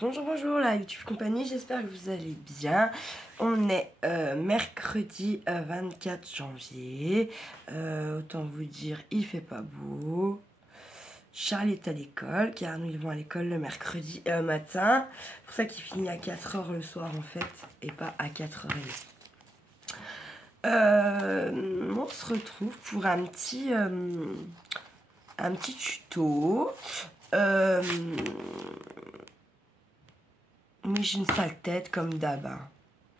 Bonjour, bonjour la YouTube compagnie, j'espère que vous allez bien. On est mercredi 24 janvier. Autant vous dire, il fait pas beau. Charlie est à l'école, car nous ils vont à l'école le mercredi matin. C'est pour ça qu'il finit à 4h le soir en fait, et pas à 4h30. On se retrouve pour un petit tuto. Mais j'ai une sale tête comme d'hab. Hein.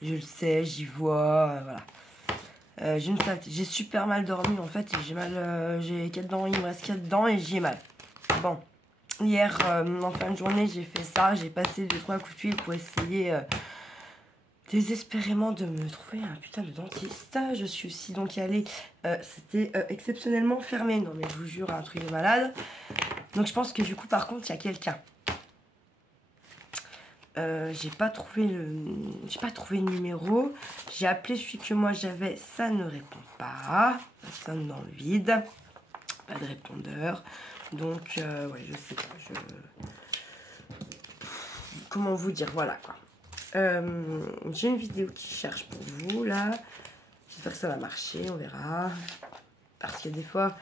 Je le sais, j'y vois, voilà. J'ai une sale tête. J'ai super mal dormi en fait. J'ai mal, j'ai 4 dents, il me reste 4 dents et j'ai mal. Bon, hier en fin de journée, j'ai fait ça. J'ai passé 2-3 coups de fil pour essayer désespérément de me trouver un putain de dentiste. Je suis aussi donc allée. C'était exceptionnellement fermé. Non mais je vous jure, un truc de malade. Donc je pense que du coup, par contre, il y a quelqu'un. J'ai pas trouvé le numéro. J'ai appelé celui que moi j'avais, ça ne répond pas, ça sonne dans le vide, pas de répondeur. Donc ouais, je sais pas, comment vous dire, voilà quoi. J'ai une vidéo qui cherche pour vous là. J'espère que ça va marcher, on verra. Parce que des fois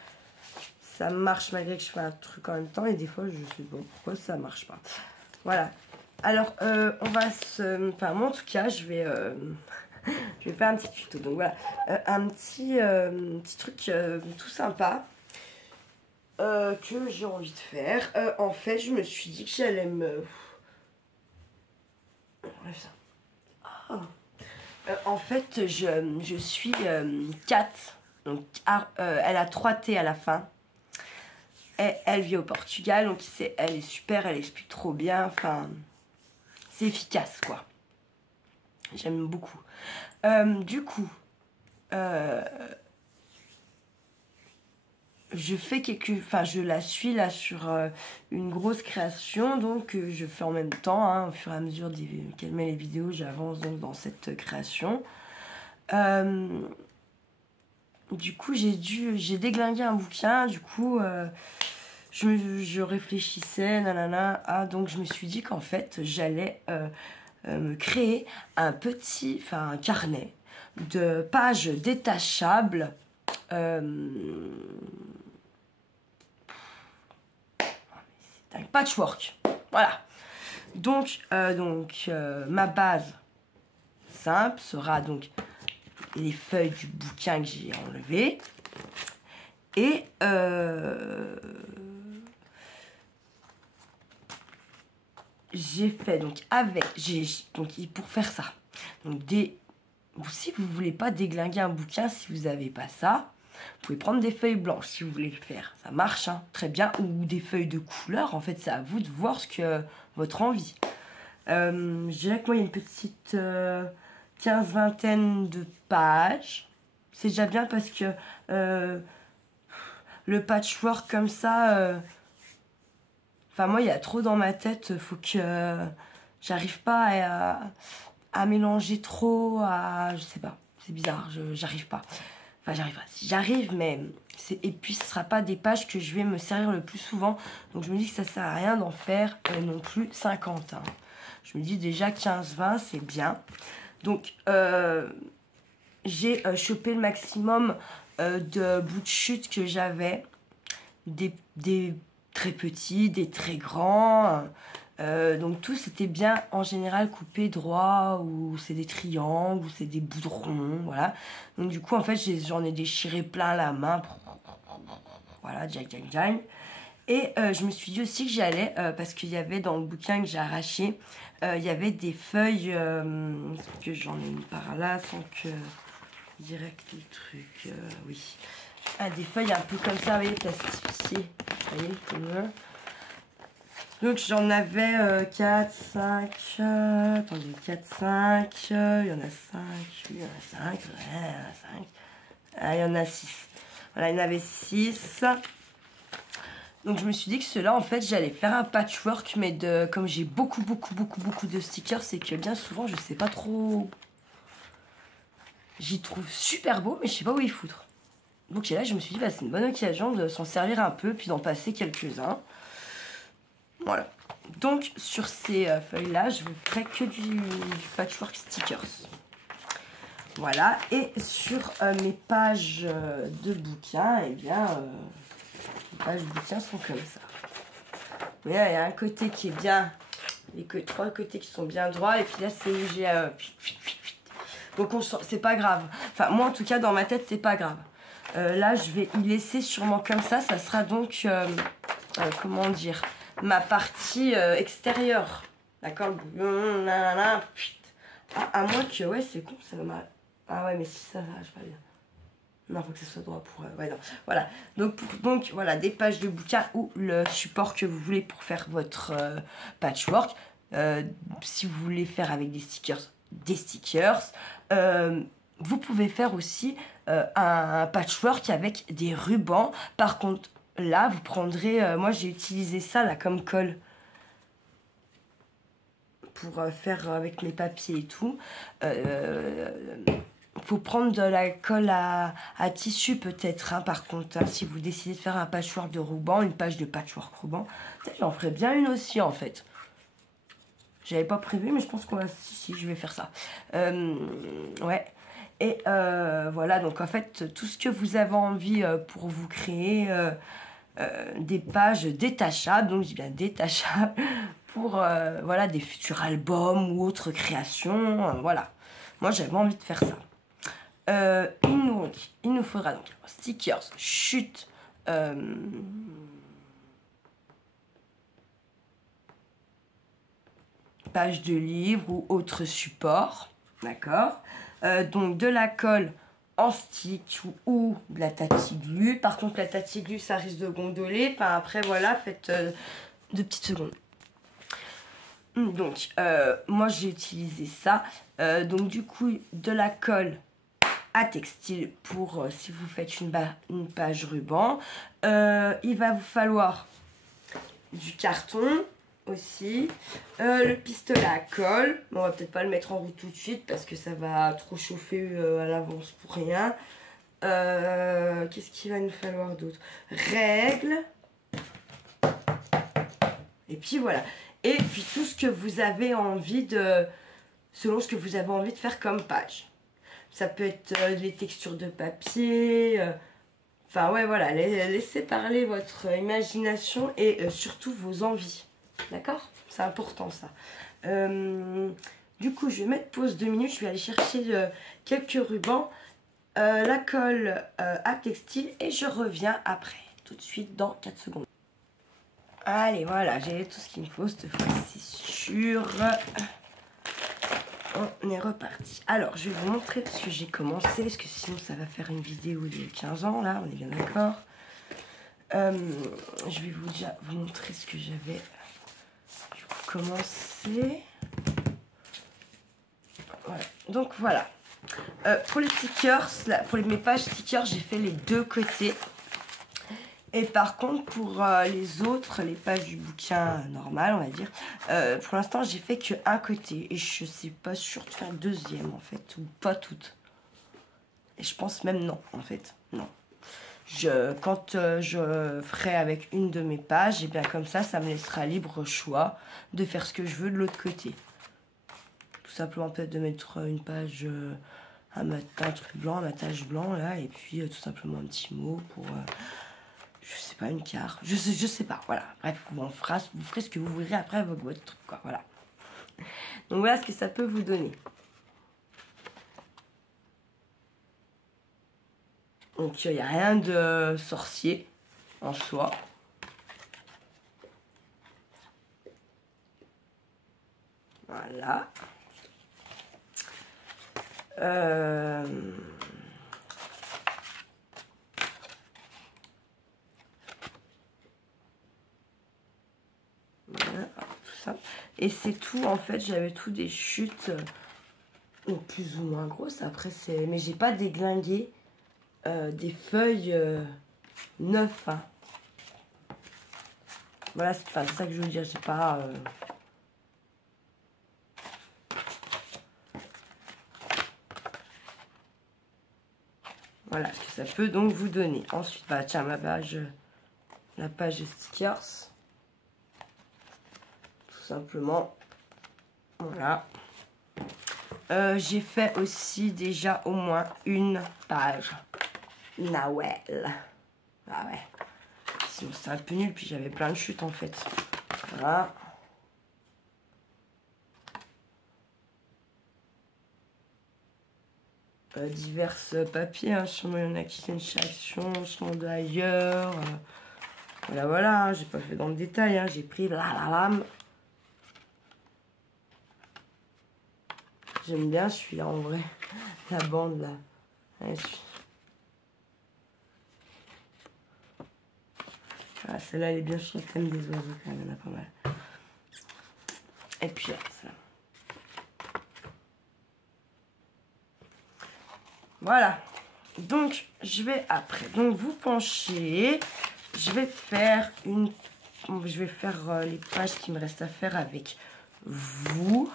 ça marche malgré que je fais un truc en même temps et des fois je sais pas pourquoi ça marche pas. Voilà. Alors, on va se... Enfin, moi, en tout cas, je vais faire un petit tuto. Donc, voilà. Un petit truc tout sympa que j'ai envie de faire. En fait, je me suis dit que j'allais me... Enlève ça. Oh. En fait, je suis Kat. Donc, elle a 3 T à la fin. Et elle vit au Portugal. Donc, elle est super. Elle explique trop bien. Enfin... C'est efficace, quoi. J'aime beaucoup. Du coup, je fais enfin, je la suis là sur une grosse création, donc je fais en même temps, hein, au fur et à mesure qu'elle met les vidéos, j'avance donc dans cette création. Du coup, j'ai déglingué un bouquin, du coup, je réfléchissais, nanana, donc je me suis dit qu'en fait, j'allais me créer un carnet de pages détachables. C'est un patchwork. Voilà. Donc, ma base simple sera donc les feuilles du bouquin que j'ai enlevé. Et j'ai fait donc pour faire ça. Donc si vous voulez pas déglinguer un bouquin, si vous n'avez pas ça, vous pouvez prendre des feuilles blanches si vous voulez le faire. Ça marche, hein, très bien. Ou des feuilles de couleur. En fait, c'est à vous de voir votre envie. Je dirais que moi, il y a une petite 15-20 de pages. C'est déjà bien parce que le patchwork comme ça... Enfin, moi, il y a trop dans ma tête. Faut que j'arrive pas à mélanger trop, je sais pas. C'est bizarre, j'arrive pas. Enfin, j'arrive pas. Si j'arrive, mais... Et puis, ce sera pas des pages que je vais me servir le plus souvent. Donc, je me dis que ça sert à rien d'en faire non plus 50. Hein. Je me dis déjà 15-20, c'est bien. Donc, j'ai chopé le maximum de bouts de chute que j'avais. Des très petits, des très grands. Donc tout c'était bien en général coupé droit, ou c'est des triangles, ou c'est des bouts de rond, voilà. Donc du coup en fait j'en ai déchiré plein la main. Voilà, jack. Et je me suis dit aussi que j'allais, parce qu'il y avait dans le bouquin que j'ai arraché, il y avait des feuilles, que j'en ai mis par là sans que direct le truc, oui. Ah, des feuilles un peu comme ça, vous voyez, plastifiées. Vous voyez, comme ça. Donc j'en avais 4, 5, attendez, 4, 5, il y en a 5, il y en a 5, ouais, il y en a 5. Ah, il y en a 6. Voilà, il y en avait 6. Donc je me suis dit que ceux-là, en fait, j'allais faire un patchwork, mais comme j'ai beaucoup de stickers, c'est que bien souvent, je sais pas trop... J'y trouve super beau, mais je sais pas où y foutre. Donc là, je me suis dit, bah, c'est une bonne occasion de s'en servir un peu, puis d'en passer quelques-uns. Voilà. Donc sur ces feuilles-là, je vous ferai que du patchwork stickers. Voilà, et sur mes pages de bouquins, eh bien, les pages de bouquins sont comme ça. Mais là, il y a un côté qui est bien, les trois côtés qui sont bien droits, et puis là, c'est où j'ai... donc, c'est pas grave. Enfin, moi, en tout cas, dans ma tête, c'est pas grave. Là, je vais y laisser sûrement comme ça. Ça sera donc, comment dire, ma partie extérieure. D'accord. À moins que, ouais, c'est con, ça m'a... Ah ouais, mais si ça va, je vais pas bien. Non, faut que ce soit droit pour... ouais, non. Voilà. Donc, voilà, des pages de bouquins ou le support que vous voulez pour faire votre patchwork. Si vous voulez faire avec des stickers. Vous pouvez faire aussi un patchwork avec des rubans. Par contre, là, vous prendrez... moi, j'ai utilisé ça, là, comme colle. Pour faire avec mes papiers et tout. Faut prendre de la colle à tissu peut-être, hein, par contre, hein, si vous décidez de faire un patchwork de ruban, une page de patchwork ruban. J'en ferai bien une aussi, en fait. J'avais pas prévu, mais je pense qu'on va... Si, je vais faire ça. Ouais. Et voilà, donc en fait, tout ce que vous avez envie pour vous créer des pages détachables, donc je dis bien détachables, pour voilà, des futurs albums ou autres créations, voilà. Moi, j'avais envie de faire ça. Il nous faudra donc stickers, chute, page de livre ou autre support, d'accord. Donc de la colle en stick ou de la tatiglu. Par contre, la tatiglu, ça risque de gondoler. Enfin, après, voilà, faites 2 petites secondes. Donc, moi, j'ai utilisé ça. Donc, du coup, de la colle à textile pour si vous faites une page ruban. Il va vous falloir du carton aussi, le pistolet à colle. Bon, on va peut-être pas le mettre en route tout de suite parce que ça va trop chauffer à l'avance pour rien. Qu'est-ce qu'il va nous falloir d'autre? Règles. Et puis voilà. Et puis tout ce que vous avez envie de... selon ce que vous avez envie de faire comme page. Ça peut être les textures de papier. Enfin, ouais, voilà. Laissez parler votre imagination et surtout vos envies. D'accord? C'est important, ça. Du coup, je vais mettre pause 2 minutes. Je vais aller chercher quelques rubans, la colle à textile et je reviens après. Tout de suite dans 4 secondes. Allez, voilà. J'ai tout ce qu'il me faut cette fois-ci, c'est sûr. On est reparti. Alors, je vais vous montrer ce que j'ai commencé, parce que sinon ça va faire une vidéo de 15 ans, là, on est bien d'accord. Je vais déjà vous montrer ce que j'avais commencé. Voilà. Donc voilà. Pour les stickers, là, pour mes pages stickers, j'ai fait les 2 côtés. Et par contre, pour les autres, les pages du bouquin normal, on va dire, pour l'instant, j'ai fait que un côté. Et je suis pas sûre de faire le deuxième, en fait, ou pas toutes. Et je pense même non, en fait, non. Quand je ferai avec une de mes pages, et bien comme ça me laissera libre choix de faire ce que je veux de l'autre côté. Tout simplement peut-être de mettre une page, un truc blanc, un matage blanc, là, et puis tout simplement un petit mot pour... je sais pas, une carte. Je sais pas, voilà. Bref, vous ferez ce que vous voudrez après avec votre truc, quoi, voilà. Donc voilà ce que ça peut vous donner. Donc il n'y a rien de sorcier en soi. Voilà. Voilà, tout ça. Et c'est tout, en fait, j'avais tout des chutes plus ou moins grosses. Après, c'est... Mais j'ai pas déglingué des feuilles neuves. Hein. Voilà, c'est ça que je veux dire. J'ai pas... Voilà ce que ça peut donc vous donner. Ensuite, bah tiens, ma page, la page stickers. Tout tout simplement. Voilà. J'ai fait aussi déjà au moins une page Noël. Ah ouais. Sinon c'est un peu nul, puis j'avais plein de chutes en fait. Voilà. Divers papiers, hein, sur mon acquisition de action, sur mon d'ailleurs. Voilà, voilà, hein, j'ai pas fait dans le détail, hein, j'ai pris la lame. J'aime bien celui-là en vrai, la bande là. Ouais, ah, celle-là elle est bien sur le thème des oiseaux quand même, il y en a pas mal. Et puis là, celle-là. Voilà. Donc je vais après. Donc vous penchez. Je vais faire les pages qui me restent à faire avec vous.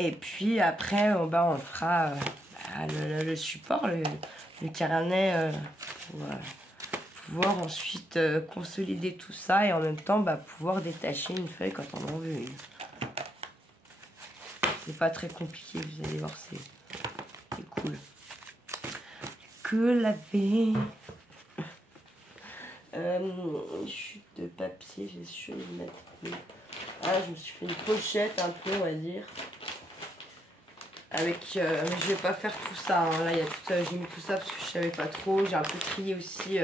Et puis après, on fera le support, le carnet, pour pouvoir ensuite consolider tout ça et en même temps pouvoir détacher une feuille quand on en veut une. C'est pas très compliqué, vous allez voir, c'est cool. Que laver. Chute de papier, j'ai su le mettre. Ah, je me suis fait une pochette un peu, on va dire. Avec, je vais pas faire tout ça, hein. Là, j'ai mis tout ça parce que je savais pas trop. J'ai un peu trié aussi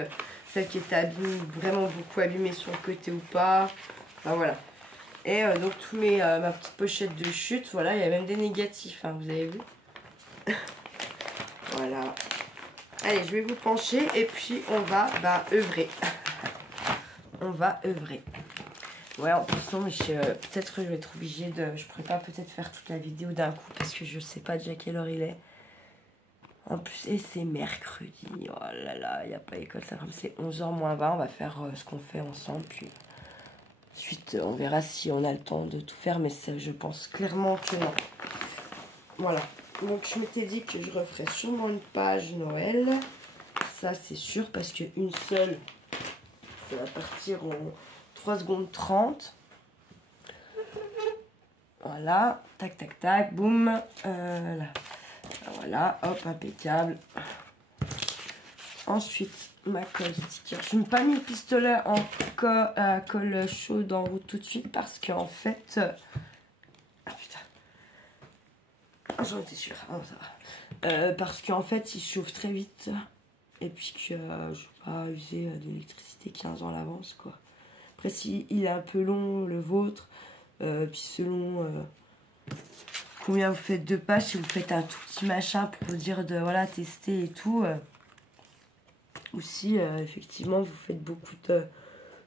celle qui était abîmée, vraiment beaucoup abîmée sur le côté ou pas. Enfin, voilà. Et donc, ma petite pochette de chute, voilà, il y a même des négatifs, hein, vous avez vu. Voilà. Allez, je vais vous pencher et puis on va œuvrer. On va œuvrer. Ouais, en plus, non, mais peut-être que je vais être obligée de... Je pourrais pas peut-être faire toute la vidéo d'un coup parce que je sais pas déjà quelle heure il est. En plus, et c'est mercredi. Oh là là, il n'y a pas école. Ça, c'est 11h moins 20. On va faire ce qu'on fait ensemble. Puis ensuite, on verra si on a le temps de tout faire. Mais ça, je pense clairement que non. Voilà. Donc, je m'étais dit que je referais sûrement une page Noël. Ça, c'est sûr parce qu'une seule, ça va partir en 3 secondes 30. Voilà, tac, tac, tac, boum. Là. Voilà, hop, impeccable. Ensuite, ma colle sticker. Je n'ai pas mis le pistolet en colle chaude en route tout de suite parce qu'en fait... Ah putain. J'en étais sûre. Ah, ça va. Parce qu'en fait, il chauffe très vite. Et puis que je ne vais pas user de l'électricité 15 ans à l'avance, quoi. Après, si il est un peu long, le vôtre, puis selon combien vous faites de pages, si vous faites un tout petit machin pour vous dire de voilà tester et tout, ou si effectivement vous faites beaucoup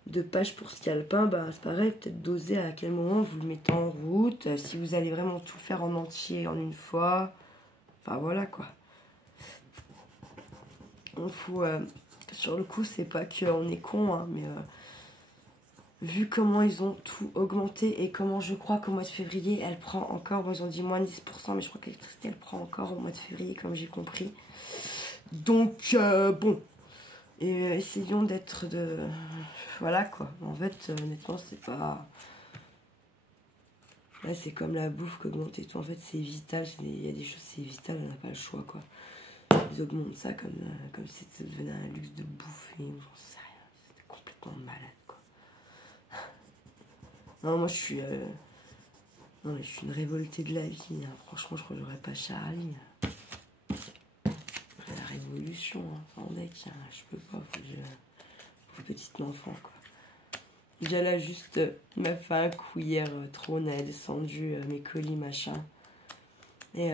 de pages pour scalpin, c'est pareil, peut-être doser à quel moment vous le mettez en route, si vous allez vraiment tout faire en entier en une fois, enfin voilà quoi. On faut, sur le coup, c'est pas qu'on est con, hein, mais vu comment ils ont tout augmenté et comment je crois qu'au mois de février, elle prend encore, bon, ils ont dit moins de 10%, mais je crois que l'électricité, elle prend encore au mois de février, comme j'ai compris. Donc, bon, et essayons d'être de... Voilà, quoi. En fait, honnêtement, c'est pas... Là, c'est comme la bouffe qu'augmente et tout. En fait, c'est vital. Il y a des choses, c'est vital, on n'a pas le choix, quoi. Ils augmentent ça comme si ça devenait un luxe de bouffer, j'en sais rien. C'était complètement malade, quoi. Non, moi, je suis... Non, mais je suis une révoltée de la vie, hein. Franchement, je ne rejoindrai pas Charlie. La révolution, hein. Enfin, mec, hein. Je peux pas, faut que je... Petite enfant, quoi. Déjà là, juste, il m'a fait un coup hier, trop, on a descendu mes colis, machin. Et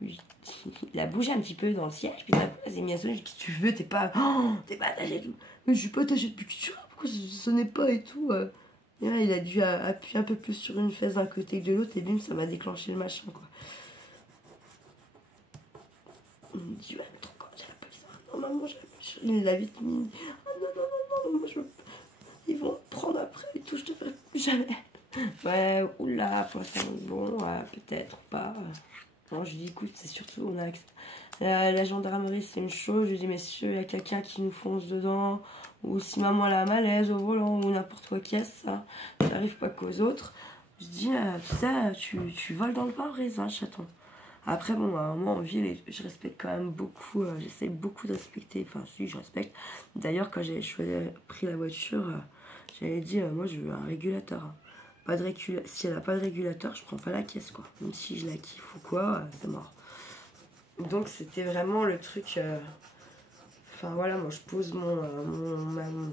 il a bougé un petit peu dans le siège, puis il s'est mis à sonner, je dis, qu'est-ce que tu veux, t'es pas attaché et tout. Mais je suis pas attaché depuis que tu vois, pourquoi ça sonnait pas et tout. Et là, il a dû appuyer un peu plus sur une fesse d'un côté que de l'autre, et bim, ça m'a déclenché le machin, quoi. Il me dit, ouais, mais trop quand j'ai la police. Non, maman, il l'a vite mis. Ah non, non, non, non, moi je veux... Ils vont me prendre après et tout, je te ferai plus jamais. Ouais, oula, bon, peut-être pas. Non, je lui dis, écoute, c'est surtout, on a la gendarmerie, c'est une chose. Je lui dis, messieurs, il y a quelqu'un qui nous fonce dedans. ou si maman elle a un malaise au volant ou n'importe quoi qui a ça, ça n'arrive pas qu'aux autres. Je dis, ça, tu voles dans le pare-brise, hein, chaton. Après, bon, à un moment en ville, je respecte quand même beaucoup, j'essaie beaucoup de respecter, enfin, si, je respecte. D'ailleurs, quand j'ai pris la voiture, j'avais dit, moi, je veux un régulateur. Hein. Pas de si elle n'a pas de régulateur, je prends pas la caisse, quoi. Même si je la kiffe ou quoi, c'est mort. Donc, c'était vraiment le truc. Enfin, voilà, moi, je pose mon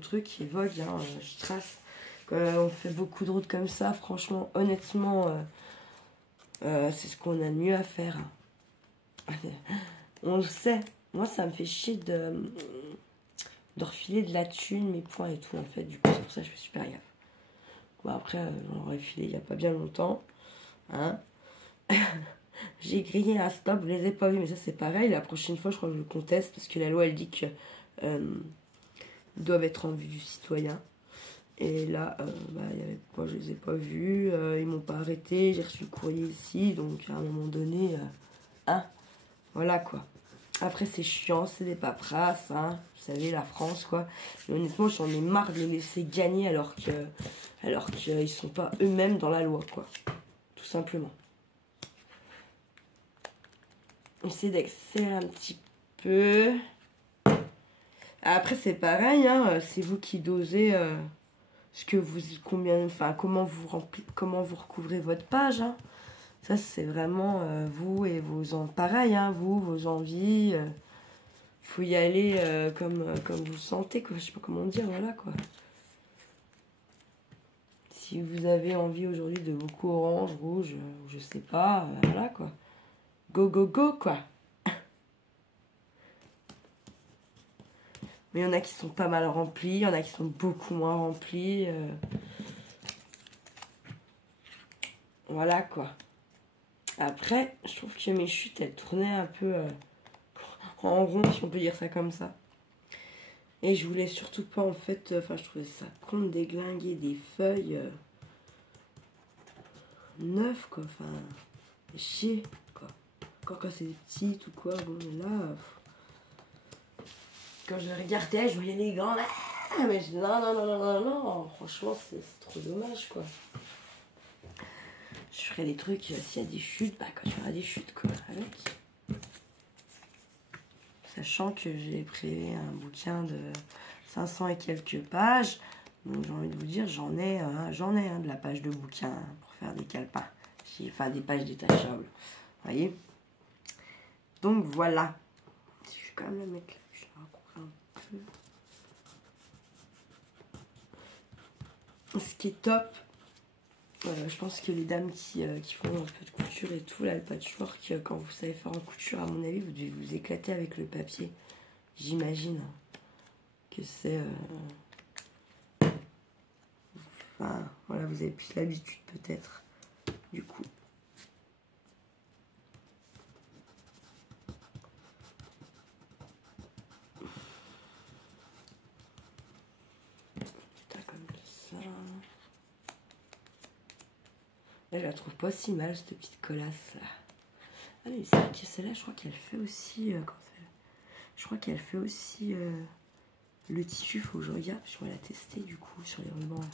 truc et vogue, hein, je trace. On fait beaucoup de routes comme ça, franchement, honnêtement, c'est ce qu'on a de mieux à faire. On le sait. Moi, ça me fait chier de refiler de la thune, mes points et tout, en fait. Du coup, c'est pour ça que je fais super gaffe. Bon, après, j'en aurais filé il n'y a pas bien longtemps. Hein. J'ai grillé un stop, je les ai pas vus, mais ça, c'est pareil. La prochaine fois, je crois que je le conteste, parce que la loi, elle dit que doivent être en vue du citoyen. Et là, il y avait quoi, je les ai pas vus, ils m'ont pas arrêté, j'ai reçu le courrier ici, donc à un moment donné, hein, voilà quoi. Après c'est chiant, c'est des paperasses, hein, vous savez, la France quoi. Mais honnêtement, j'en ai marre de les laisser gagner alors qu'ils sont pas eux-mêmes dans la loi quoi, tout simplement. Essayer d'accélérer un petit peu. Après c'est pareil, hein, c'est vous qui dosez... ce que vous, comment vous recouvrez votre page. Hein. Ça, c'est vraiment vous et pareil, hein, vos envies. Faut y aller comme vous le sentez, quoi. Je sais pas comment dire, voilà, quoi. Si vous avez envie aujourd'hui de beaucoup orange, rouge, je sais pas, voilà, quoi. Go, go, go, quoi. Mais il y en a qui sont pas mal remplis, il y en a qui sont beaucoup moins remplis. Voilà quoi. Après, je trouve que mes chutes, elles tournaient un peu en rond, si on peut dire ça comme ça. Et je voulais surtout pas, en fait, je trouvais ça con de déglinguer des feuilles neuves, quoi. Enfin, chier, quoi. Encore quand c'est des petites ou quoi, bon, là... Quand je regardais, je voyais les grands là. Mais je dis non, non, non, non, non, non. Franchement, c'est trop dommage, quoi. Je ferai des trucs, s'il y a des chutes, quand il y aura des chutes, quoi, avec. Sachant que j'ai pris un bouquin de 500 et quelques pages. Donc j'ai envie de vous dire, j'en ai de la page de bouquin pour faire des calepins. Enfin, des pages détachables. Vous voyez? Donc voilà. Je vais quand même le mettre là. Je vais recouvrir un peu. Ce qui est top, je pense que les dames qui font un peu de couture et tout, là, le patchwork, quand vous savez faire en couture, à mon avis, vous devez vous éclater avec le papier. J'imagine que c'est... Enfin, voilà, vous avez plus l'habitude peut-être, du coup. Comme ça. Là, je la trouve pas si mal, cette petite colasse là. Ah mais c'est vrai que celle-là, je crois qu'elle fait aussi... je crois qu'elle fait aussi le tissu, faut que je regarde. Je vais la tester du coup sur les rubans.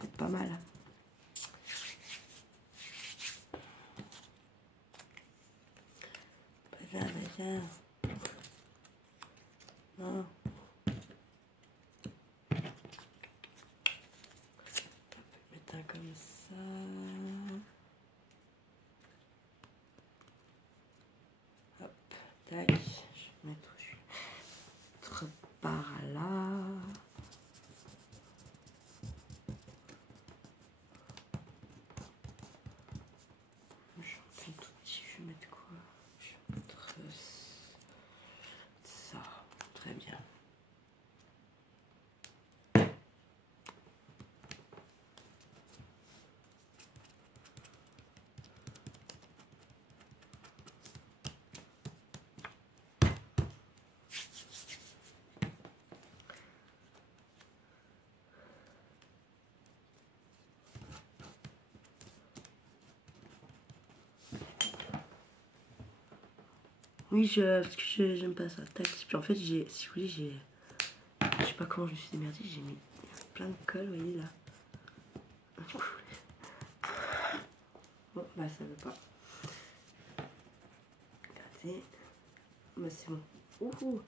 C'est pas mal. Bazar. Non. Mettre un comme ça. Hop, tac. Je vais mettre par là. Je vais un tout petit, je vais mettre quoi? Je vais mettre ça. Très bien. Oui, parce que j'aime pas ça. Tac. Puis en fait, si vous voulez, comment je me suis démerdée, j'ai mis plein de colle, vous voyez là. Bon, bah ça veut pas. Regardez. Bah c'est bon. Ouhou.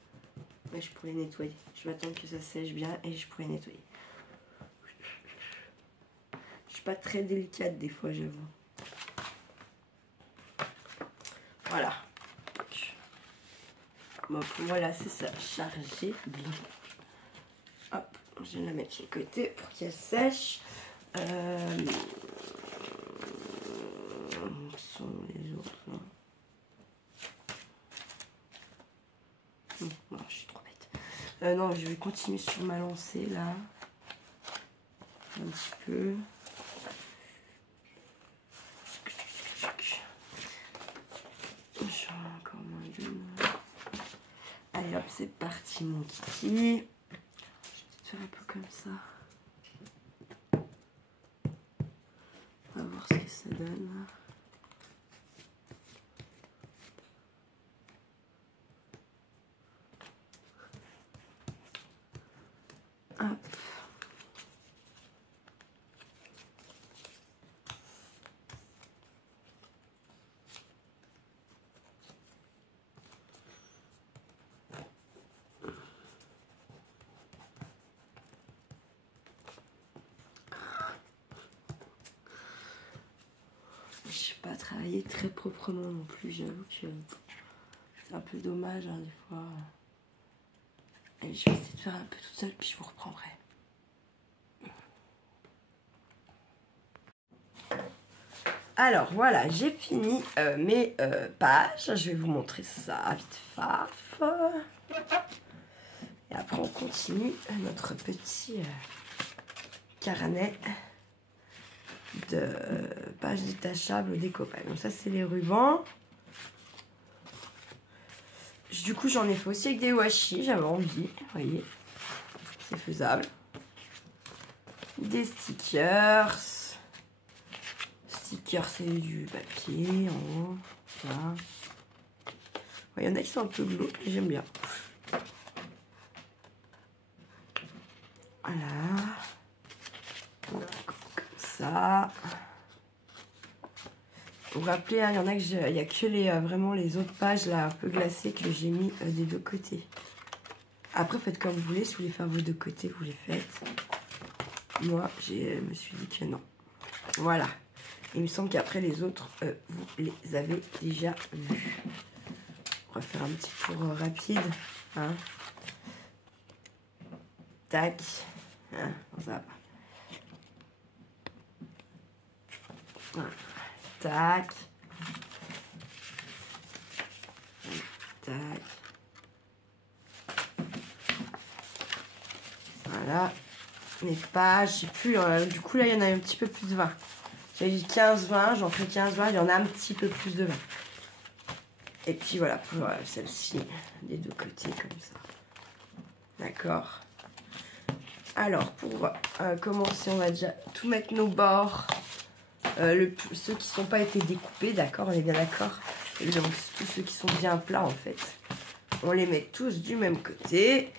Mais je pourrais nettoyer. Je vais attendre que ça sèche bien et je pourrais nettoyer. Je suis pas très délicate des fois, j'avoue. Voilà. Bon, pour moi là, c'est ça. Chargé bien. Hop, je vais la mettre sur le côté pour qu'elle sèche. Sont les autres là. Non, je suis trop bête. Non, je vais continuer sur ma lancée là. Un petit peu. J'en ai encore moins d'une. Allez hop, c'est parti mon kiki. Je vais peut-être faire un peu comme ça. On va voir ce que ça donne. Hop. Je sais pas travailler très proprement non plus, j'avoue que c'est un peu dommage hein, des fois. Et je vais essayer de faire un peu toute seule puis je vous reprendrai. Alors voilà, j'ai fini mes pages. Je vais vous montrer ça vite faf. Et après on continue notre petit carnet de pages détachables découpables. Donc ça c'est les rubans. Du coup j'en ai fait aussi avec des washi, j'avais envie, vous voyez, c'est faisable. Des stickers. Stickers c'est du papier en haut. Voilà. Il y en a qui sont un peu glauques mais j'aime bien. Voilà. Comme ça. Vous vous rappelez, hein, il y en a que il n'y a que les vraiment les autres pages là un peu glacées que j'ai mis des deux côtés. Après faites comme vous voulez, si vous voulez faire vos deux côtés, vous les faites. Moi, je me suis dit que non. Voilà. Il me semble qu'après les autres, vous les avez déjà vus. On va faire un petit tour rapide. Hein. Tac. Hein, ça va. Voilà. Tac. Tac. Voilà. Les pages, je sais plus. Du coup, là, il y en a un petit peu plus de 20. J'ai dit 15-20, j'en fais 15-20. Il y en a un petit peu plus de 20. Et puis voilà, pour celle-ci, des deux côtés, comme ça. D'accord. Alors, pour commencer, on va déjà tout mettre nos bords. Ceux qui ne sont pas été découpés, d'accord, on est bien d'accord. Et donc, tous ceux qui sont bien plats, en fait. On les met tous du même côté.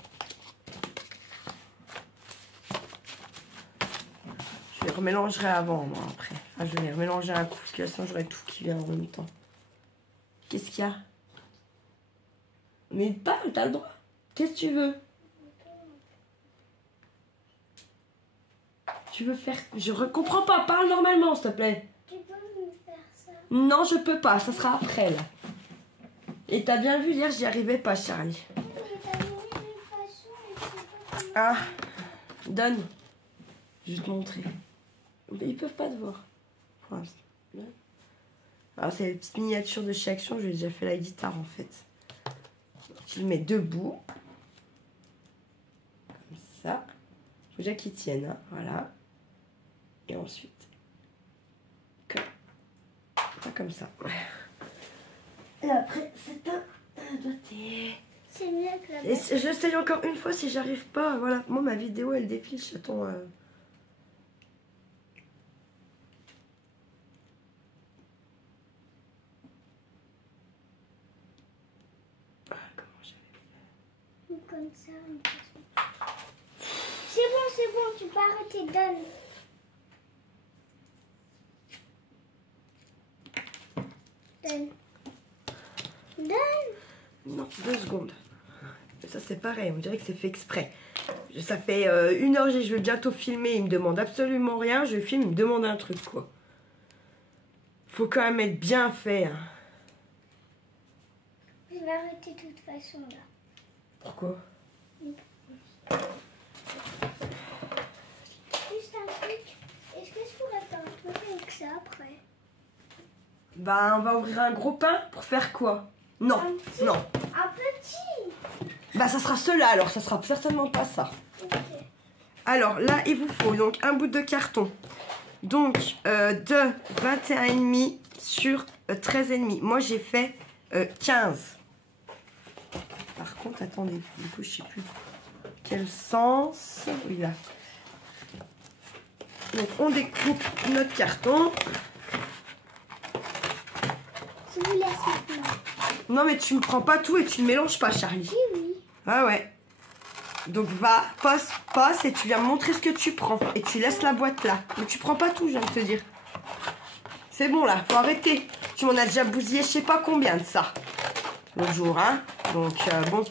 Je les remélangerai avant, moi, après. Ah, je vais les remélanger un coup, parce que sinon, j'aurai tout qui vient en même temps. Qu'est-ce qu'il y a? Mais parle, t'as le droit. Qu'est-ce que tu veux? Tu veux faire... Je ne comprends pas, parle normalement, s'il te plaît. Tu peux me faire ça? Non, je peux pas, ça sera après, là. Et t'as bien vu, hier, j'y arrivais pas, Charlie. Ah, donne. Je vais te montrer. Ils peuvent pas te voir. Alors, c'est les petites miniatures de chez Action. J'ai déjà fait la guitare, en fait. Tu le mets debout. Comme ça. Faut déjà qu'ils tiennent, hein. Voilà. Et ensuite, comme ça. Et après, c'est un doigté. C'est mieux que la Et j'essaye encore une fois si j'arrive pas. Voilà, moi ma vidéo elle défile, j'attends. Comment j'avais fait? Comme ça, une façon. c'est bon, tu peux arrêter, donne. Donne. Donne. Non, 2 secondes. Ça c'est pareil, on dirait que c'est fait exprès. Ça fait 1 heure, je vais bientôt filmer, il me demande absolument rien. Je filme, il me demande un truc quoi. Faut quand même être bien fait. Hein. Je vais arrêter de toute façon là. Pourquoi? Juste un truc. Est-ce que je pourrais faire un truc avec ça après? Bah on va ouvrir un gros pain pour faire quoi? Non, non. Un petit. Bah ça sera cela alors, ça sera certainement pas ça. Ok. Alors là il vous faut donc un bout de carton. Donc de 21,5 sur 13,5. Moi j'ai fait 15. Par contre attendez, du coup je sais plus quel sens. Oui là. Donc on découpe notre carton. Je vous laisse maintenant. Non mais tu me prends pas tout et tu ne mélanges pas Charlie. Oui, oui. Ah ouais. Donc va, passe et tu viens me montrer ce que tu prends. Et tu laisses la boîte là. Mais tu prends pas tout, je viens de te dire. C'est bon là, faut arrêter. Tu m'en as déjà bousillé je sais pas combien de ça. L'autre jour, hein. Donc bon.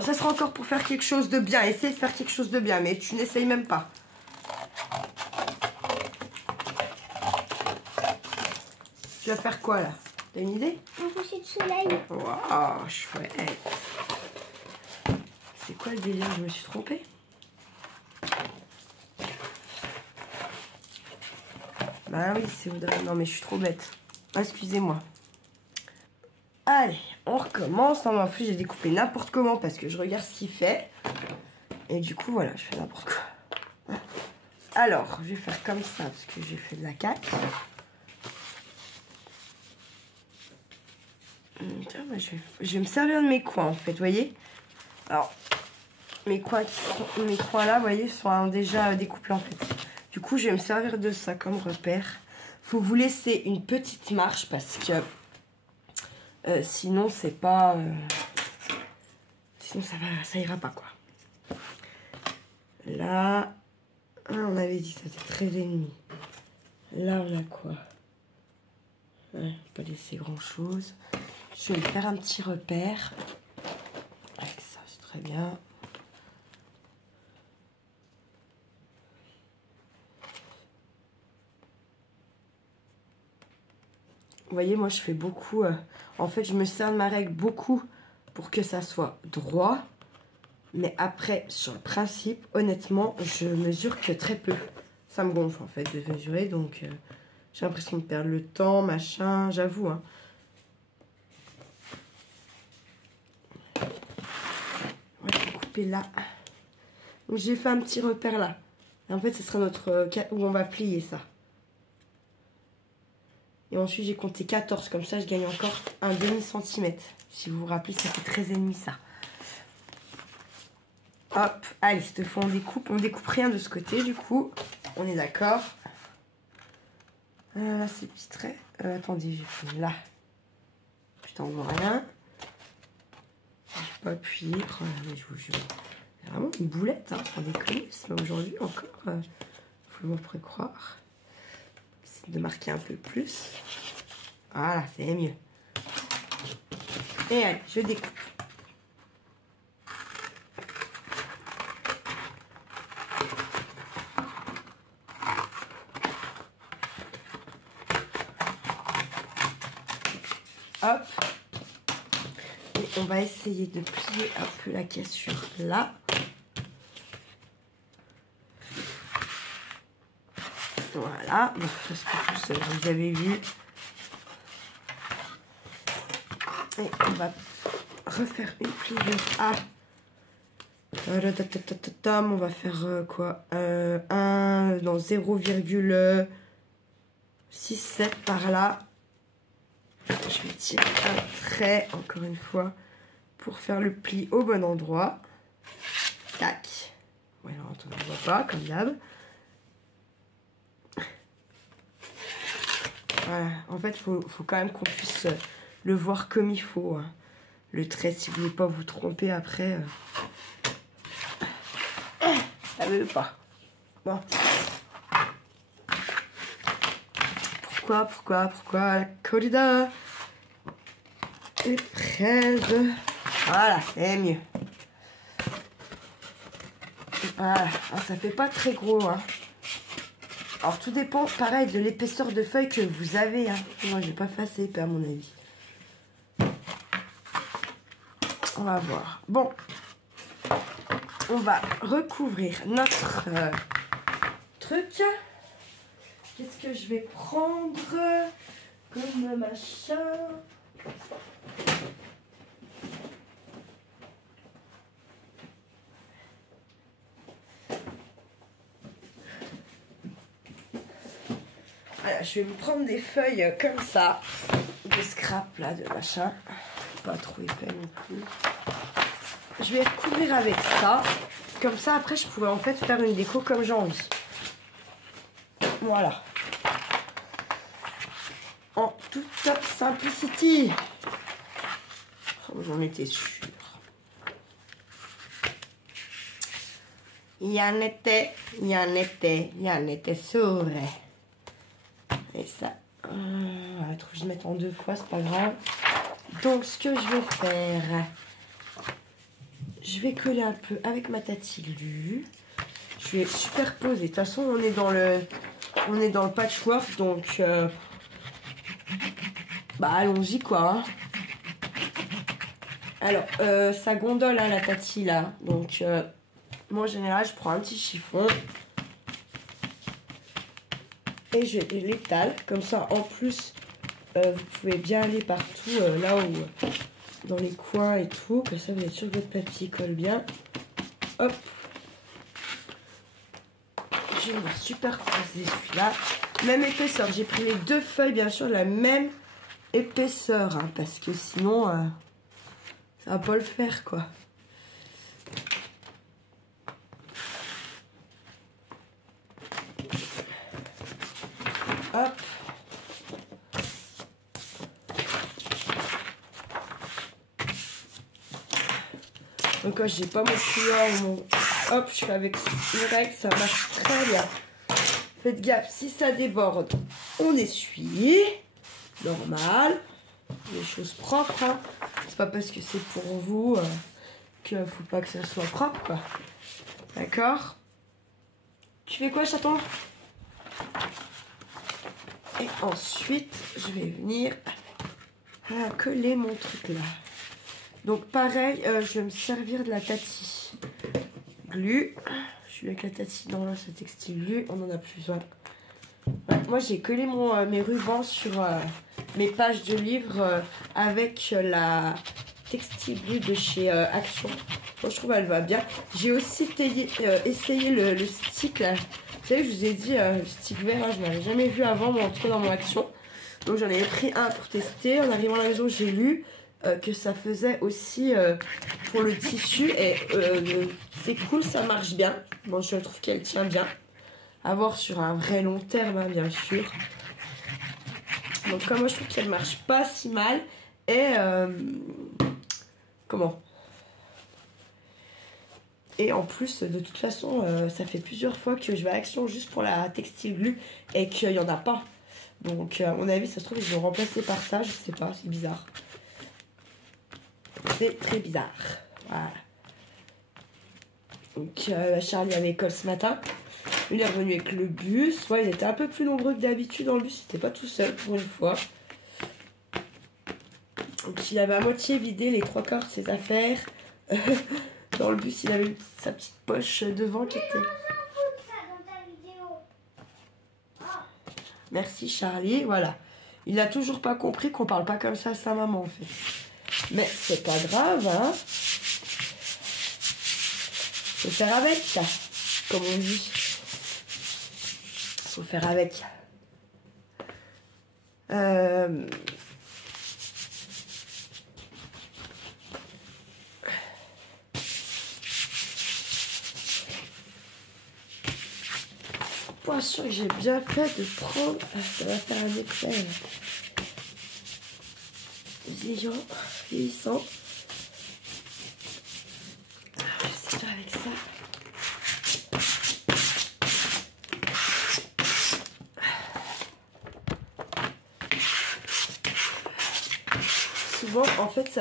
Ça sera encore pour faire quelque chose de bien. Essaye de faire quelque chose de bien, mais tu n'essayes même pas. Tu vas faire quoi là? T'as une idée? Un coucher de soleil. Waouh, chouette. C'est quoi le délire? Je me suis trompée. Bah oui, c'est Audrey. Non mais je suis trop bête. Excusez-moi. Allez, on recommence. En plus, j'ai découpé n'importe comment parce que je regarde ce qu'il fait. Et du coup, voilà, je fais n'importe quoi. Alors, je vais faire comme ça parce que j'ai fait de la caque. Tiens, bah, je vais me servir de mes coins en fait, vous voyez. Alors, mes coins là, vous voyez, sont déjà découpés en fait. Du coup, je vais me servir de ça comme repère. Faut vous laisser une petite marche parce que sinon c'est pas, sinon ça ira pas quoi. Là, on avait dit que c'était 13,5. Là, on a quoi? Ouais, pas laisser grand chose. Je vais me faire un petit repère. Avec ça, c'est très bien. Vous voyez, moi, je fais beaucoup... en fait, je me sers de ma règle beaucoup pour que ça soit droit. Mais après, sur le principe, honnêtement, je mesure que très peu. Ça me gonfle, en fait, de mesurer. Donc, j'ai l'impression de perdre le temps, machin, j'avoue, hein. On va couper là. Donc, j'ai fait un petit repère là. Et en fait, ce sera notre... où on va plier ça. Et ensuite, j'ai compté 14. Comme ça, je gagne encore un demi-centimètre. Si vous vous rappelez, ça fait 13,5 ça. Hop. Allez, cette fois, on découpe. On découpe rien de ce côté, du coup. On est d'accord. Là, ces petits traits. Attendez, j'ai fait là. Putain, on voit rien. Je vais pas appuyer. Oh, mais je vous jure. C'est vraiment une boulette, hein, sans déconner. C'est pas aujourd'hui encore. Vous pourrez croire. C'est de marquer un peu plus. Voilà, c'est mieux. Et allez, je découpe. Hop. Et on va essayer de plier un peu la cassure là. Voilà, donc presque tout ça, vous avez vu. Et on va refaire une pliure à... On va faire quoi 0,67 par là. Je vais tirer un trait, encore une fois, pour faire le pli au bon endroit. Tac. Ouais, alors, on ne voit pas, comme d'hab. Voilà. En fait, faut quand même qu'on puisse le voir comme il faut. Hein. Le trait, si vous ne voulez pas vous tromper après. Elle veut pas. Bon. Pourquoi la corrida? Les fraises. Voilà, c'est mieux. Voilà, ça fait pas très gros, hein. Alors tout dépend, pareil, de l'épaisseur de feuilles que vous avez, hein. Moi, je vais pas faire assez épais à mon avis. On va voir. Bon, on va recouvrir notre truc. Qu'est-ce que je vais prendre comme machin? Voilà, je vais me prendre des feuilles comme ça, de scrap là, de machin. Pas trop épais non plus. Je vais recouvrir avec ça. Comme ça, après, je pourrais en fait faire une déco comme j'ai envie. Voilà. En toute simplicity. Oh, j'en étais sûre. Il y en était sûr. Et ça, il faut que je mette en 2 fois, c'est pas grave. Donc, ce que je vais faire, je vais coller un peu avec ma tati glue. Je vais superposer. De toute façon, on est dans le patchwork, donc bah allons-y quoi. Hein. Alors, ça gondole hein, la tati là. Donc, moi en général, je prends un petit chiffon. Et je l'étale, comme ça en plus vous pouvez bien aller partout là où dans les coins et tout, comme ça vous êtes sûr que votre papier colle bien. Hop, je vais superposer celui-là, même épaisseur, j'ai pris les 2 feuilles bien sûr de la même épaisseur hein, parce que sinon ça va pas le faire quoi. Hop. Donc quand j'ai pas mon crayon, hop, je fais avec une règle, ça marche très bien. Faites gaffe, si ça déborde, on essuie. Normal. Les choses propres. Hein. C'est pas parce que c'est pour vous qu'il faut pas que ça soit propre, quoi. D'accord? Tu fais quoi, chaton? Et ensuite, je vais venir coller mon truc là. Donc pareil, je vais me servir de la tati glue. Je suis avec la tati dans ce textile glue, on en a plus besoin. Ouais, moi j'ai collé mes rubans sur mes pages de livres avec la textile glue de chez Action. Moi je trouve elle va bien. J'ai aussi essayé le stick là. Vous savez, je vous ai dit, le stick vert, hein, je ne l'avais jamais vu avant, mais en tout cas dans mon Action. Donc j'en avais pris un pour tester. En arrivant à la maison, j'ai lu que ça faisait aussi pour le tissu. Et c'est cool, ça marche bien. Bon, je trouve qu'elle tient bien. À voir sur un vrai long terme, hein, bien sûr. Donc comme moi, je trouve qu'elle marche pas si mal. Et comment ? Et en plus, de toute façon, ça fait plusieurs fois que je vais à Action juste pour la textile glue et qu'il n'y en a pas. Donc, à mon avis, ça se trouve, ils vont remplacer par ça. Je sais pas, c'est bizarre. C'est très bizarre. Voilà. Donc, Charlie à l'école ce matin. Il est revenu avec le bus. Ouais, ils étaient un peu plus nombreux que d'habitude dans le bus. Il n'était pas tout seul pour une fois. Donc, il avait à moitié vidé les 3/4 de ses affaires. Dans le bus, il avait sa petite poche devant qui était... Merci Charlie, voilà. Il n'a toujours pas compris qu'on parle pas comme ça à sa maman en fait. Mais c'est pas grave, hein. Faut faire avec ça, comme on dit. Faut faire avec. Pas sûr que j'ai bien fait de prendre... ça va faire un éclair. Zéro, 800. Je sais pas avec ça. souvent, en fait,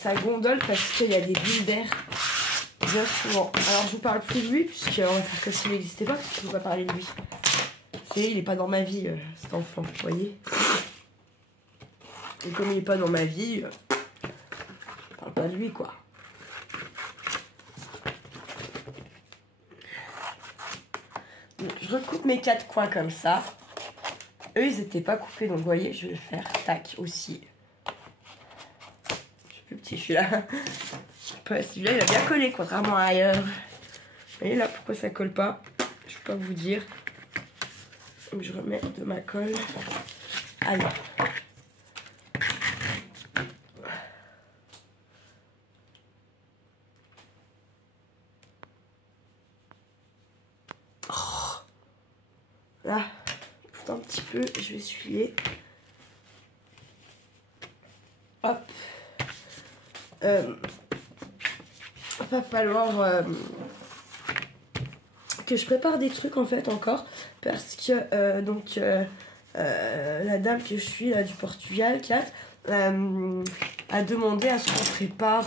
ça gondole parce qu'il y a des bulles d'air. Bien souvent. Alors, je vous parle plus de lui, puisqu'on va faire comme s'il n'existait pas, parce que je ne veux pas parler de lui. C'est, il n'est pas dans ma vie, cet enfant, vous voyez. Et comme il n'est pas dans ma vie, je parle pas de lui, quoi. Donc, je recoupe mes 4 coins comme ça. Eux, ils n'étaient pas coupés, donc vous voyez, je vais le faire, tac, aussi. Je suis plus petit, celui-là. Celui-là, il a bien collé, contrairement à ailleurs. Vous voyez là, pourquoi ça colle pas? Je peux pas vous dire. Donc, je remets de ma colle. Allez. Oh. Là, un petit peu, je vais essuyer. Hop. Va falloir que je prépare des trucs en fait encore parce que la dame que je suis là du Portugal, Kat, a demandé à ce qu'on prépare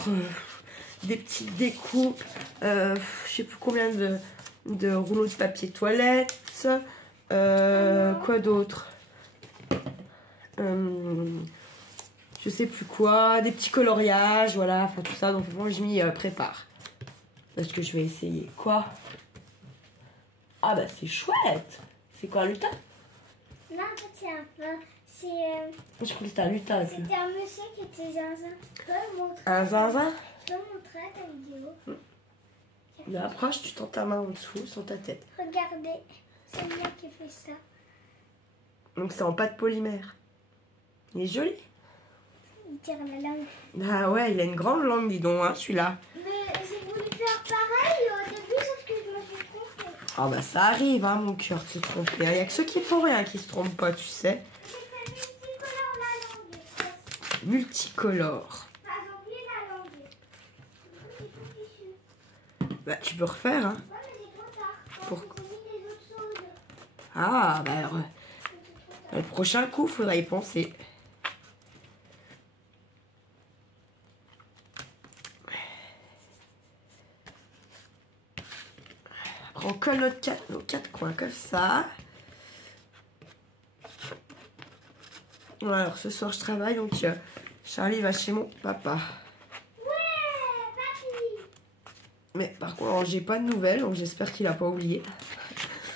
des petites découpes, je sais plus combien de rouleaux de papier toilette, quoi d'autre, je sais plus quoi, des petits coloriages, voilà, enfin tout ça, donc bon, je m'y prépare. Parce que je vais essayer. Quoi? Ah bah c'est chouette! C'est quoi, un lutin? Non, en fait, c'est un peu. C'est. Je crois que c'était un lutin aussi. C'était un monsieur qui était zinzin. Tu peux le montrer? Un zinzin? Tu peux montrer ta vidéo? Mais approche, tu tends ta main en dessous, sur ta tête. Regardez, c'est moi qui fait ça. Donc c'est en pâte polymère. Il est joli. Il tire la langue. Ah ouais, il a une grande langue, dis donc, hein, celui-là. Mais j'ai voulu faire pareil au début, sauf que je me suis trompée. Ah bah ça arrive, hein, mon cœur, de se tromper. Il n'y a que ceux qui font rien qui se trompent pas, tu sais. J'ai fait multicolore la langue. Multicolore. Ah, j'ai oublié la langue. Du coup, j'ai tout fichu. Bah tu peux refaire, hein. Ouais, mais c'est trop tard. Pourquoi? J'ai mis des autres choses. Ah bah alors, C'est trop tard. le prochain coup, faudra y penser. Après, on colle nos quatre coins comme ça. Alors ce soir je travaille, donc Charlie va chez mon papa. Ouais, papy. Mais par contre, j'ai pas de nouvelles, donc j'espère qu'il a pas oublié.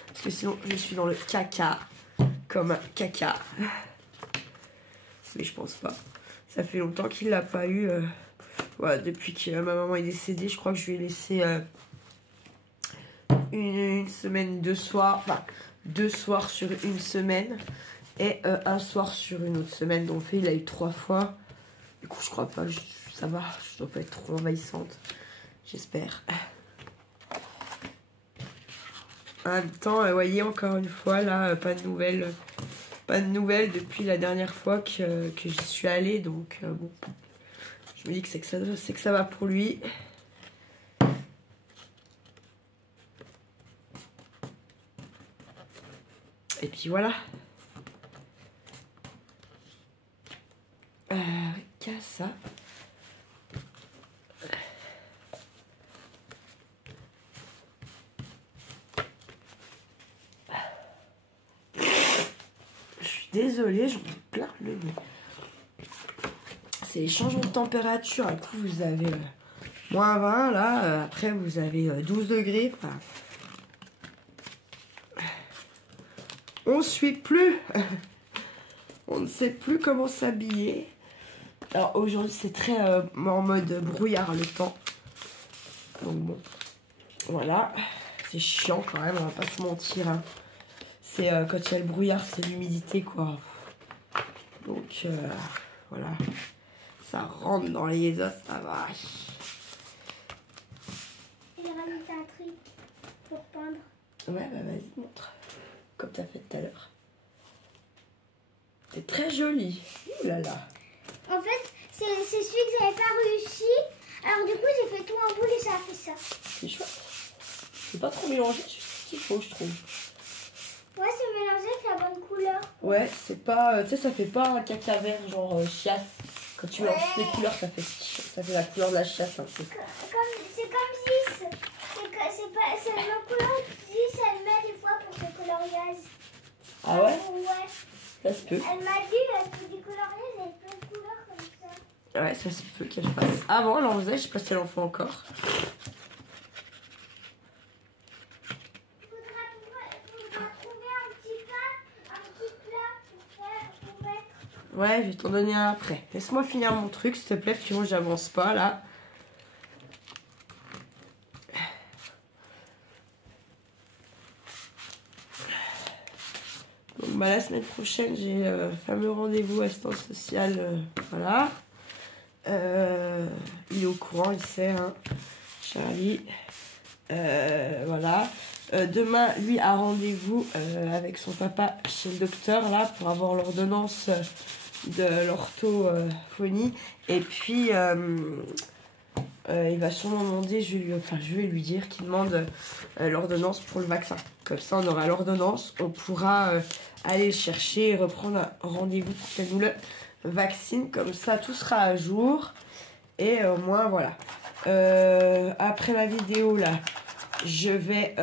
Parce que sinon, je suis dans le caca. Comme un caca. Mais je pense pas. Ça fait longtemps qu'il l'a pas eu. Voilà, depuis que ma maman est décédée, je crois que je lui ai laissé une semaine, 2 soirs. Enfin, 2 soirs sur une semaine. Et un soir sur une autre semaine. Donc, il a eu 3 fois. Du coup, je crois pas. Ça va. Je dois pas être trop envahissante. J'espère. En même temps, voyez, encore une fois, là, pas de nouvelles. Pas de nouvelles depuis la dernière fois que j'y suis allée. Donc, bon. Je me dis que c'est que ça va pour lui. Et puis voilà. Qu'à ça. Je suis désolée, j'en ai plein le nez. C'est les changements de température. Du coup, vous avez moins 20 là. Après, vous avez 12 degrés. Enfin, on ne suit plus. On ne sait plus comment s'habiller. Alors aujourd'hui, c'est très en mode brouillard le temps. Donc bon, voilà. C'est chiant quand même, on va pas se mentir. Hein. C'est quand il y a le brouillard, c'est l'humidité quoi. Donc voilà. Ça rentre dans les os, ça va. J'ai rajouté un truc pour peindre. Ouais, bah vas-y, montre. Comme t'as fait tout à l'heure. C'est très joli. Ouh là là. En fait, c'est celui que j'avais pas réussi. Alors du coup, j'ai fait tout en boule et ça a fait ça. C'est chouette. C'est pas trop mélangé, c'est ce qu'il faut, je trouve. Ouais, c'est mélangé avec la bonne couleur. Ouais, c'est pas... tu sais, ça fait pas un caca vert genre chiasse, Quand tu mélanges les couleurs, ça fait la couleur de la chasse un peu. C'est comme Ziz. C'est la même couleur que Ziz, elle met des fois pour se colorier. Ah ouais? Ouais. Ça se peut. Elle m'a dit, elle peut décolorier, elle a plein de couleurs comme ça. Ouais, ça se peut qu'elle fasse. Avant, elle en faisait, je sais pas si elle en fait encore. Faudra trouver un petit plat pour mettre. Ouais, je vais t'en donner un après. Laisse-moi finir mon truc, s'il te plaît, parce que moi, j'avance pas, là. Donc, bah, la semaine prochaine, j'ai le fameux rendez-vous assistance sociale, voilà. Il est au courant, il sait, hein, Charlie. Voilà. Demain, lui a rendez-vous avec son papa chez le docteur, là, pour avoir l'ordonnance de l'orthophonie. Et puis, il va sûrement demander, je vais lui dire qu'il demande l'ordonnance pour le vaccin. Comme ça, on aura l'ordonnance, on pourra aller le chercher et reprendre un rendez-vous pour qu'elle nous le vaccine. Comme ça, tout sera à jour. Et au moins, voilà. Après la vidéo, là, je vais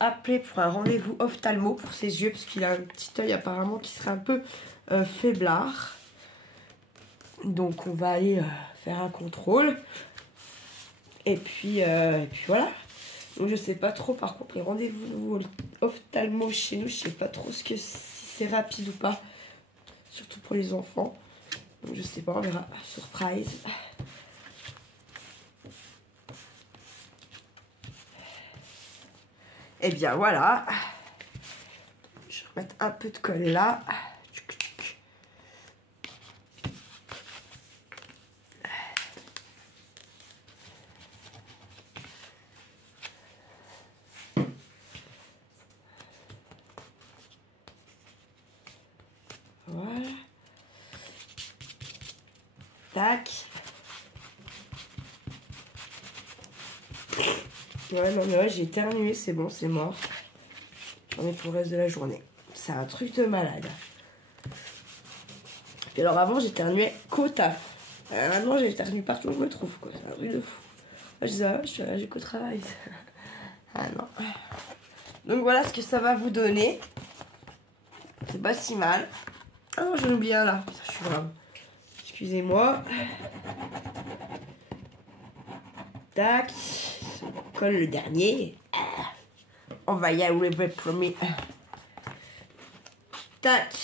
appeler pour un rendez-vous ophtalmo pour ses yeux, parce qu'il a un petit œil apparemment qui serait un peu faiblard. Donc, on va aller faire un contrôle. Et puis voilà. Donc, je sais pas trop, par contre, les rendez-vous ophtalmo chez nous, je sais pas trop si c'est rapide ou pas. Surtout pour les enfants. Donc, je sais pas, on verra. Surprise. Et bien voilà, je vais remettre un peu de colle là. Voilà. Tac. Ouais, non, mais ouais, j'ai éternué, c'est bon, c'est mort. J'en ai pour le reste de la journée. C'est un truc de malade. Et alors avant, j'éternuais qu'au taf. Maintenant, j'éternue partout où je me trouve, quoi. C'est un truc de fou. Là, je disais, ah, je suis allergique au travail. Ah non. Donc voilà ce que ça va vous donner. C'est pas si mal. Ah non, j'en oublie un là. Je suis brave. Excusez-moi. Tac. On colle le dernier. On va y aller le premier. Tac.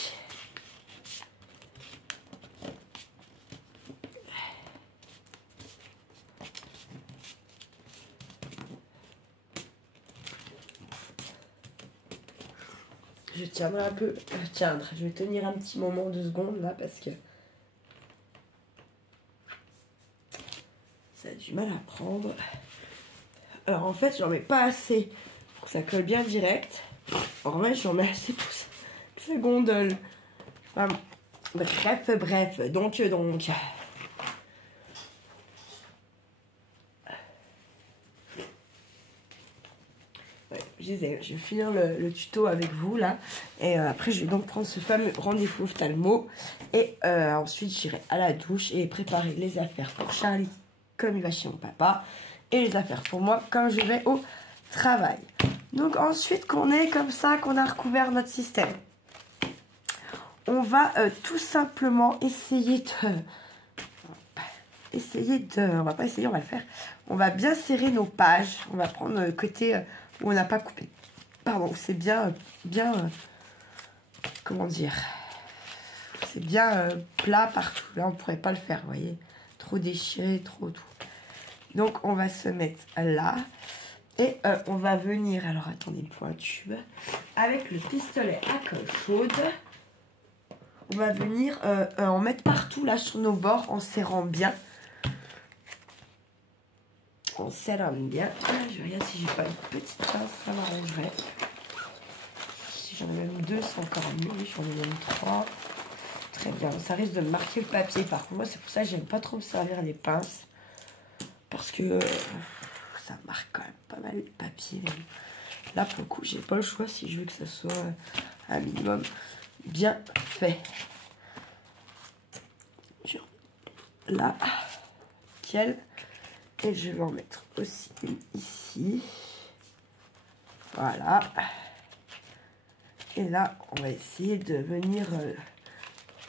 Je tiendrai un peu. Tiendrai. Je vais tenir un petit moment, 2 secondes là, parce que ça a du mal à prendre. Alors en fait, j'en mets pas assez pour que ça colle bien direct. En vrai, j'en mets assez pour que ça gondole. Enfin, bref. Donc. Ouais, je disais, je vais finir le tuto avec vous là. Et après, je vais donc prendre ce fameux rendez-vous ophtalmo. Et ensuite, j'irai à la douche et préparer les affaires pour Charlie, comme il va chez mon papa. Et les affaires pour moi, quand je vais au travail. Donc ensuite, qu'on est comme ça, qu'on a recouvert notre système, on va tout simplement essayer de... On va pas essayer, on va le faire. On va bien serrer nos pages. On va prendre le côté où on n'a pas coupé. Pardon, c'est bien... comment dire? C'est bien plat partout. Là, on ne pourrait pas le faire, vous voyez. Trop déchiré, trop tout. Donc, on va se mettre là. Et on va venir... Alors, attendez, il me faut un tube. Avec le pistolet à colle chaude, on va venir en mettre partout, là, sur nos bords, en serrant bien. On serre bien. Je regarde si j'ai pas une petite pince, ça m'arrangerait. Si j'en ai même 2, c'est encore mieux. Oui, j'en ai même 3. Très bien. Ça risque de me marquer le papier. Par contre, moi, c'est pour ça que j'aime pas trop me servir les pinces. Parce que ça marque quand même pas mal le papier. Là, pour le coup, j'ai pas le choix si je veux que ça soit un minimum bien fait. là. Nickel. Et je vais en mettre aussi une ici. Voilà. Et là, on va essayer de venir...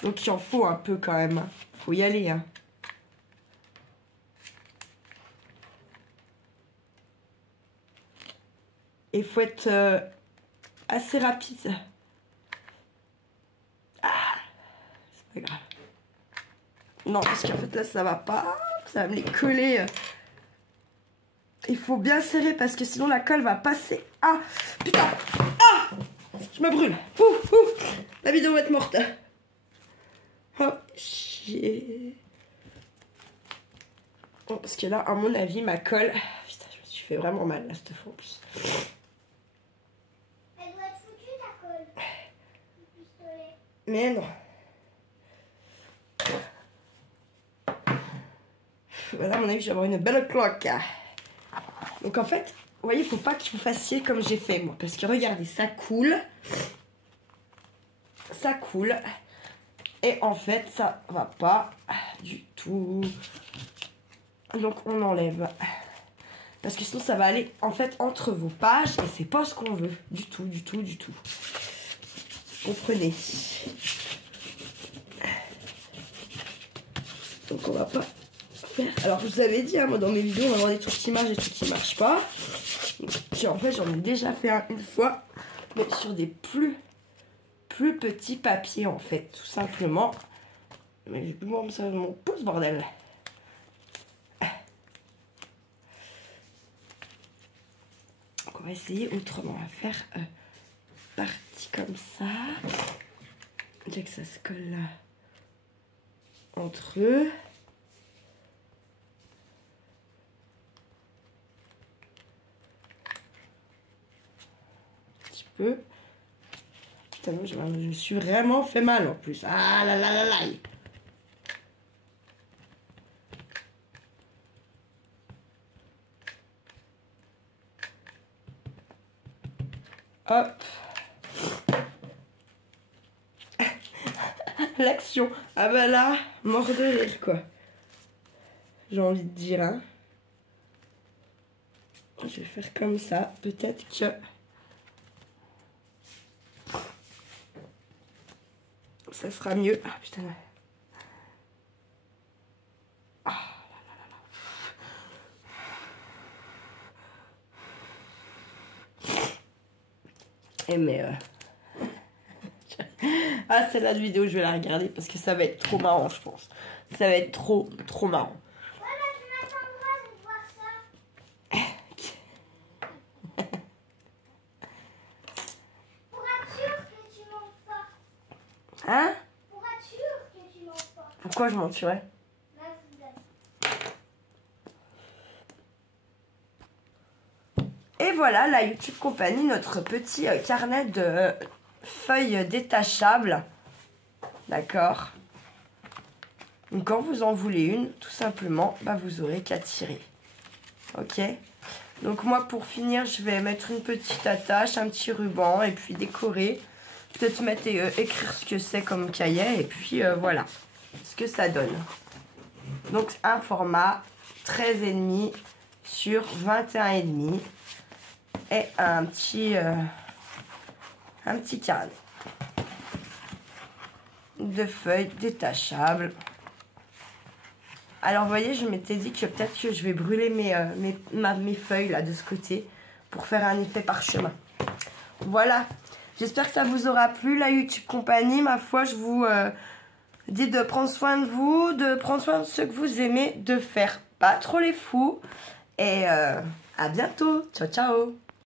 Donc, il en faut un peu quand même. Il faut y aller. Hein. Et il faut être assez rapide. Ah, c'est pas grave. Non, parce qu'en fait, là, ça va pas. Ça va me les coller. Il faut bien serrer parce que sinon, la colle va passer. Ah, putain. Ah, je me brûle. La vidéo va être morte. Oh, chier. Bon, parce que là, à mon avis, ma colle... Putain, je me suis fait vraiment mal, là, cette fois, en plus. Elle doit être foutue, ta colle. Le pistolet. Mais non. Voilà, à mon avis, je vais avoir une belle cloque. Donc, en fait, vous voyez, il ne faut pas que vous fassiez comme j'ai fait, moi. Parce que, regardez, ça coule. Ça coule. Et en fait, ça va pas du tout. Donc, on enlève. Parce que sinon, ça va aller, en fait, entre vos pages. Et c'est pas ce qu'on veut. Du tout, du tout, du tout. Comprenez. Donc, on va pas faire... Alors, je vous avais dit, hein, moi, dans mes vidéos, on va avoir des trucs qui marchent, des trucs qui marchent pas. En fait, j'en ai déjà fait un une fois. Mais sur des plus petits papiers, en fait, tout simplement. Mais j'ai plus voir ça mon pouce, bordel. Donc, on va essayer autrement. On va faire partie comme ça. Dès que ça se colle là entre eux. Un petit peu. Putain, moi, je me suis vraiment fait mal en plus. Ah là là là là. Hop. L'action. Ah bah là, mort de rire quoi. J'ai envie de dire. Hein. Je vais faire comme ça. Peut-être que... ça sera mieux. Ah putain. Ah là là là là. Et mais... Ah, celle-là de vidéo, je vais la regarder parce que ça va être trop marrant, je pense. Ça va être trop marrant. Voilà, tu n'as pas le droit de voir ça. Pour être sûr que tu mens pas. Hein? Pour être sûr que tu mens pas. Pourquoi je mentirais? Et voilà, la YouTube Company, notre petit carnet de feuilles détachables. D'accord? Donc quand vous en voulez une, tout simplement, bah, vous aurez qu'à tirer. Ok? Donc moi, pour finir, je vais mettre une petite attache, un petit ruban, et puis décorer. Peut-être mettre écrire ce que c'est comme cahier, et puis voilà ce que ça donne. Donc un format 13,5 sur 21,5. Et un petit carnet de feuilles détachables. Alors vous voyez, je m'étais dit que peut-être que je vais brûler mes feuilles là de ce côté pour faire un effet parchemin. Voilà, j'espère que ça vous aura plu la YouTube Company. Ma foi, je vous dis de prendre soin de vous, de prendre soin de ceux que vous aimez, de faire pas trop les fous. Et à bientôt, ciao ciao.